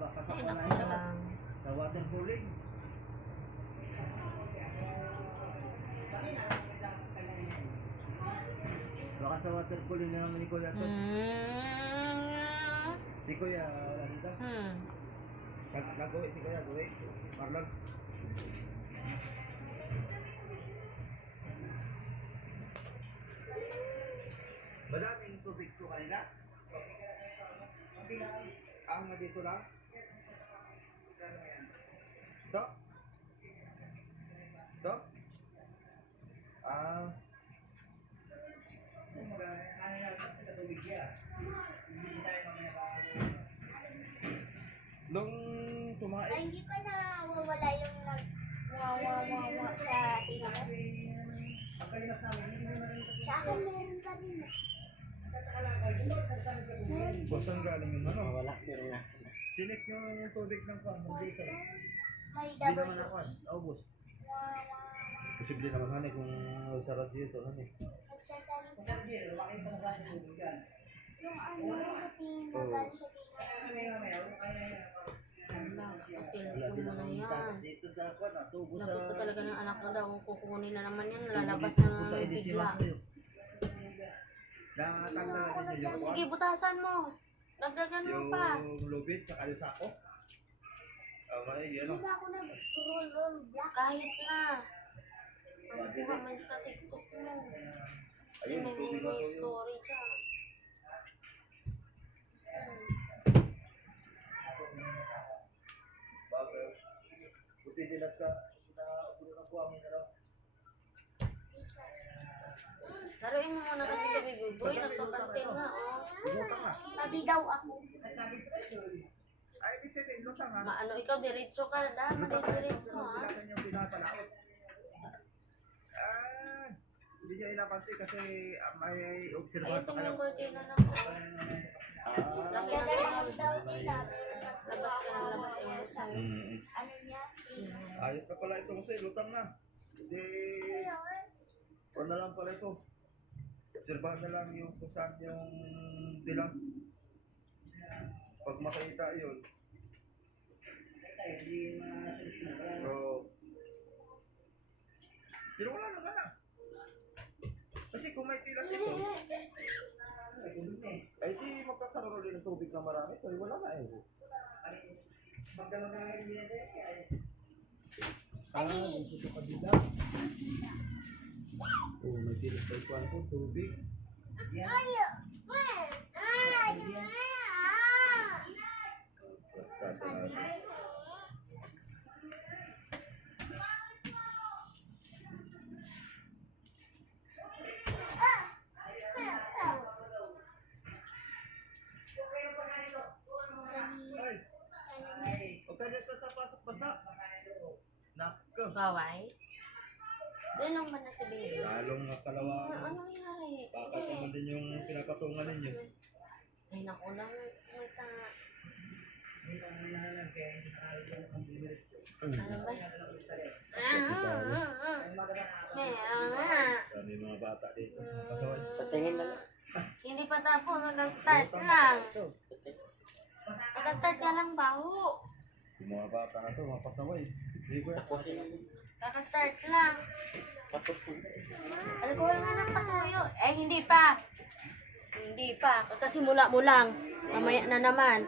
Baka sa Ay, naku panahin na lang. sa water cooling. Baka sa water cooling na naman ni Kuya to. Si Kuya, wala dito. Nag-uwi si Kuya, guwi. Parlog. Madaming tubig ko kanina. Ang dito lang. Ito? Ito? Nung tumain. Ay, hindi pa nawawala yung nag-wawawawa sa tingin. Sa akin meron pa din. Basang galing yung ano? Wala, pero na. Sinik yung tubig ng kwan. Dito. May Hindi naman W. ako. August. Wawawa. Posible naman hani kung sarap dito. Hani. Nagsasalita. Yung ano sa tingin na galing sa tingin. Kasi Wala ko din mo na naman yan. takas dito sa kwan. Tubo sa... Nagot ko talaga ng anak ko daw. Kung kukunin na naman yan, lalabas na Punta naman ini si bigla. Masoy. Nakatanda na din yung Sige, butasan mo. Dagdagan mo pa. yung lubid tsaka yung sako. May Hindi ano. na ako nag-roll black. Kahit na. Ang buha man sa TikTok mo. Kasi Ayun, may tubig horror Masoy yun. story ka. Bago. Buti sila ka. Ulo na kuwangin na lang. Laruin mo muna kasi sa Bibi Boy. Nagpapansin na, oh. Lutang nga. Sabi daw ako. Ay, ibig sabihin, lutang nga. Maano ikaw, diretso ka na. Diretso ha. Kailangan yung pinapalaot. Hindi niya inapanti kasi may observation Ayusin mo kayo. yung cortina na ko. Laki Kaya na daw siya. daw nila. Meron na Labas ka ng labas yung musa. ano niya? Ayos na pala ito kasi lutang na. Hindi, o na lang pala ito. Obserbahan na lang yung kung saan yung bilas. Pag makita yun. So, pero wala naman na. Kasi kung may tilas ito, ay di magkakaroon din ng tubig na marami. Ay wala na eh. Gusto ko kabila. Oh, may tilas pa ikuan ko, tubig. Basta talaga. O kaya ito sa pasok basa. Nako. Baway. Doon lang ba na si Bibi? Lalong nakalawa. Ano nangyari? Bakit naman din yung pinapatungan ninyo? Ay, naku lang. Mata. Ano ba? Meron nga. Sabi mga bata dito. Pasaway. Patingin na lang. Hindi pa tapos. Nag-start lang. Nag-start ka lang baho. Yung mga bata na to, mga pasaway. Hindi ko yan. Kaka-start lang. Alcohol nga ng pasuyo. Eh, hindi pa. Hindi pa. Kakasimula mo lang. Mamaya na naman.